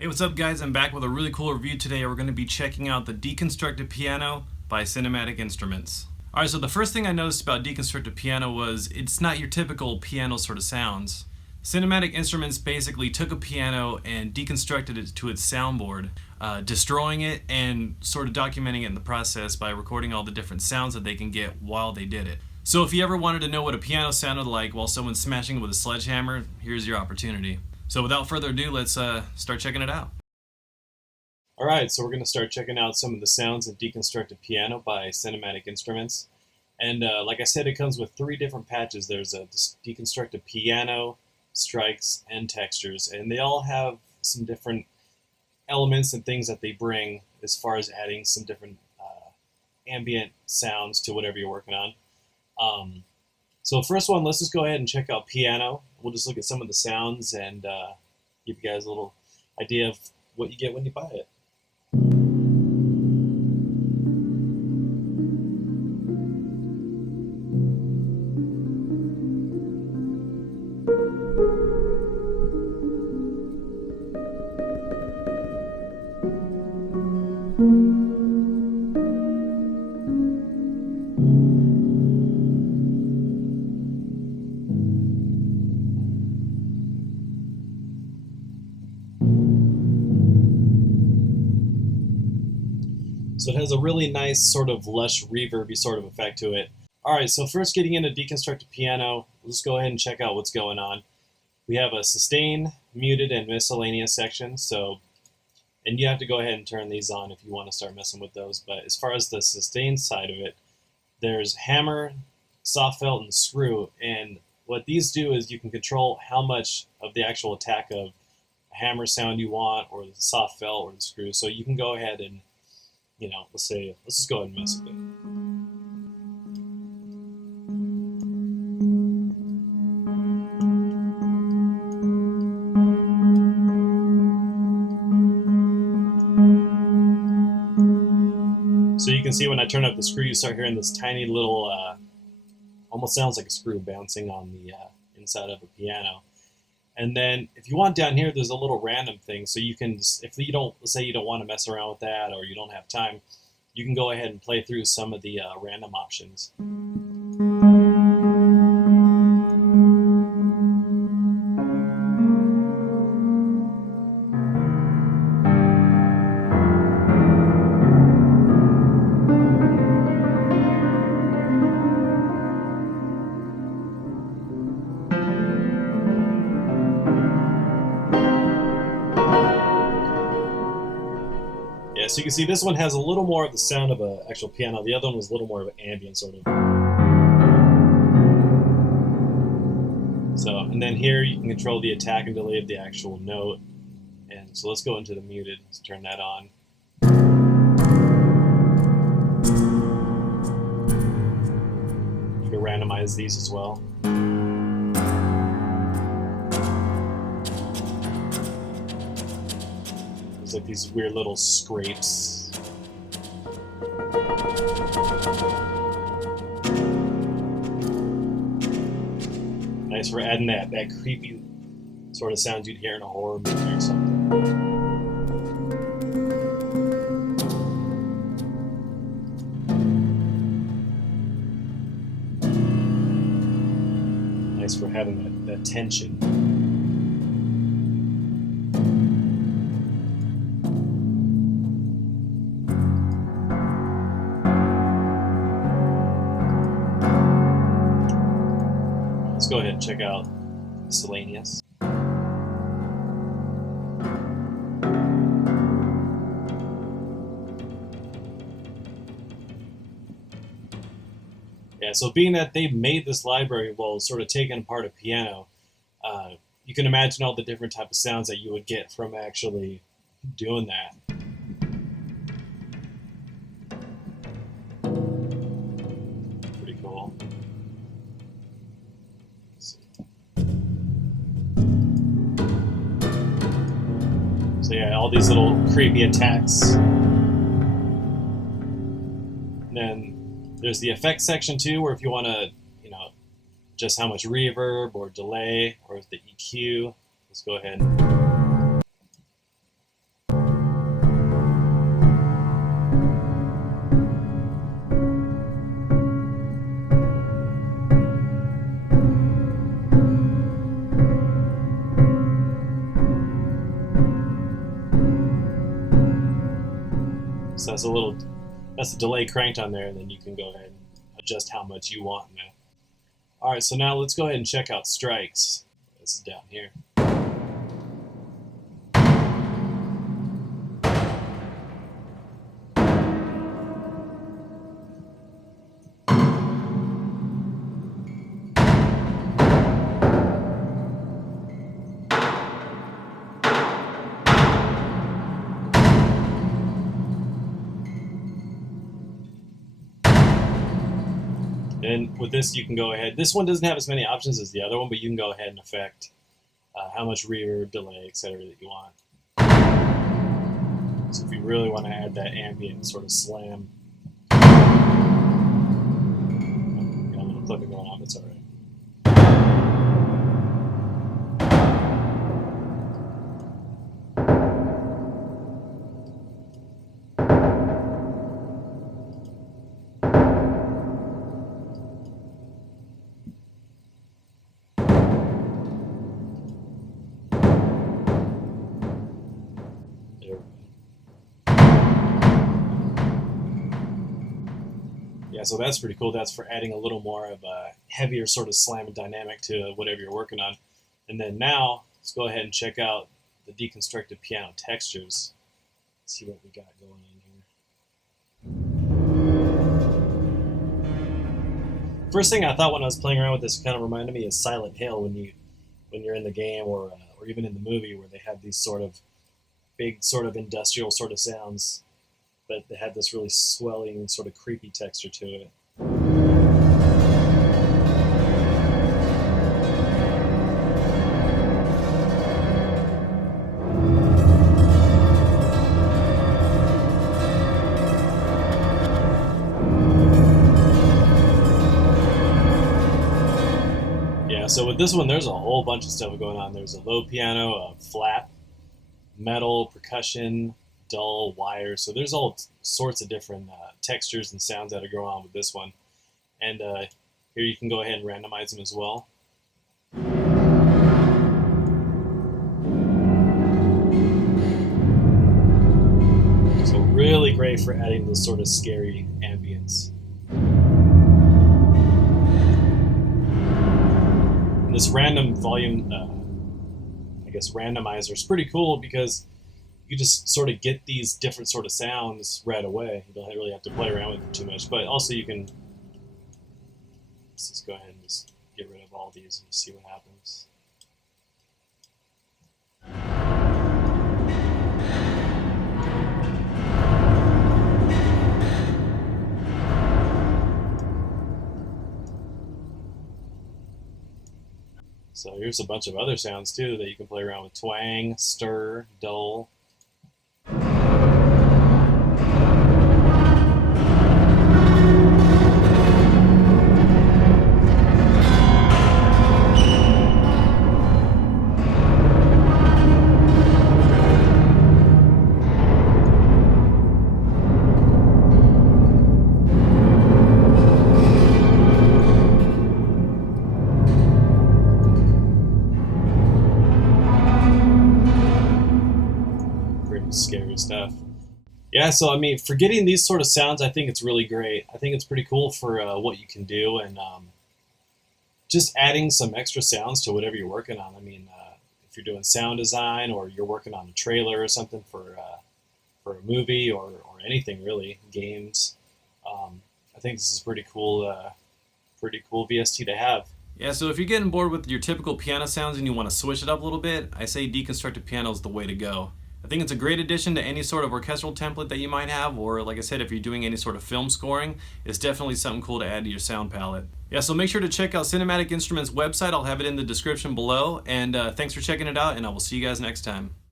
Hey, what's up guys? I'm back with a really cool review today. We're going to be checking out the Deconstructed Piano by Cinematique Instruments. Alright, so the first thing I noticed about Deconstructed Piano was it's not your typical piano sort of sounds. Cinematique Instruments basically took a piano and deconstructed it to its soundboard, destroying it and sort of documenting it in the process by recording all the different sounds that they can get while they did it. So if you ever wanted to know what a piano sounded like while someone's smashing it with a sledgehammer, here's your opportunity. So without further ado, let's start checking it out. Alright, so we're going to start checking out some of the sounds of Deconstructed Piano by Cinematique Instruments. And like I said, it comes with three different patches. There's a Deconstructed Piano, Strikes, and Textures. And they all have some different elements and things that they bring as far as adding some different ambient sounds to whatever you're working on. So first one, let's just go ahead and check out Piano. We'll just look at some of the sounds and give you guys a little idea of what you get when you buy it. So it has a really nice sort of lush reverby sort of effect to it. Alright, so first getting into Deconstructed Piano, let's go ahead and check out what's going on. We have a sustain, muted, and miscellaneous section, and you have to go ahead and turn these on if you want to start messing with those. But as far as the sustain side of it, there's hammer, soft felt, and screw. And what these do is you can control how much of the actual attack of a hammer sound you want, or the soft felt, or the screw. So you can go ahead and, let's just go ahead and mess with it. So you can see when I turn up the screw, you start hearing this tiny little, almost sounds like a screw bouncing on the inside of a piano. And then if you want down here, there's a little random thing. So you can, if you don't, let's say you don't want to mess around with that or you don't have time, you can go ahead and play through some of the random options. So you can see this one has a little more of the sound of an actual piano. The other one was a little more of an ambient sort of. So, and then here you can control the attack and delay of the actual note. And so let's go into the muted. Let's turn that on. You can randomize these as well. Like these weird little scrapes. Nice for adding that creepy sort of sounds you'd hear in a horror movie or something. Nice for having that tension. Let's go ahead and check out Miscellaneous. Yeah, so being that they've made this library while sort of taking apart a piano, you can imagine all the different type of sounds that you would get from actually doing that. Pretty cool. So yeah, all these little creepy attacks. And then there's the effects section too, where if you want to, just how much reverb or delay or the EQ, let's go ahead. So that's the delay cranked on there, and then you can go ahead and adjust how much you want now. All right, so now let's go ahead and check out strikes. This is down here. And with this, you can go ahead. This one doesn't have as many options as the other one, but you can go ahead and affect how much reverb, delay, etc. that you want. So if you really want to add that ambient sort of slam, got a little clipping going on, but it's all right. Yeah, so that's pretty cool. That's for adding a little more of a heavier sort of slam and dynamic to whatever you're working on. And then now, let's go ahead and check out the Deconstructed Piano Textures. Let's see what we got going on here. First thing I thought when I was playing around with this kind of reminded me of Silent Hill when you're in the game or even in the movie where they have these sort of big sort of industrial sort of sounds, but they had this really swelling, sort of creepy texture to it. Yeah, so with this one, there's a whole bunch of stuff going on. There's a low piano, a flat, metal, percussion, dull, wire. So there's all sorts of different textures and sounds that are going on with this one. And here you can go ahead and randomize them as well. So really great for adding this sort of scary ambience. And this random volume, randomizer is pretty cool because you just sort of get these different sort of sounds right away. You don't really have to play around with it too much, but also you can just go ahead and just get rid of all these and see what happens. So here's a bunch of other sounds too that you can play around with: twang, stir, dull. Scary stuff. Yeah, so I mean, for getting these sort of sounds, I think it's really great. I think it's pretty cool for what you can do, and just adding some extra sounds to whatever you're working on. I mean, if you're doing sound design or you're working on a trailer or something for a movie or anything really, games, I think this is pretty cool VST to have. Yeah, so if you're getting bored with your typical piano sounds and you want to switch it up a little bit, I say Deconstructed Piano is the way to go. I think it's a great addition to any sort of orchestral template that you might have, or like I said, if you're doing any sort of film scoring, it's definitely something cool to add to your sound palette. Yeah, so make sure to check out Cinematique Instruments' website. I'll have it in the description below, and thanks for checking it out, and I will see you guys next time.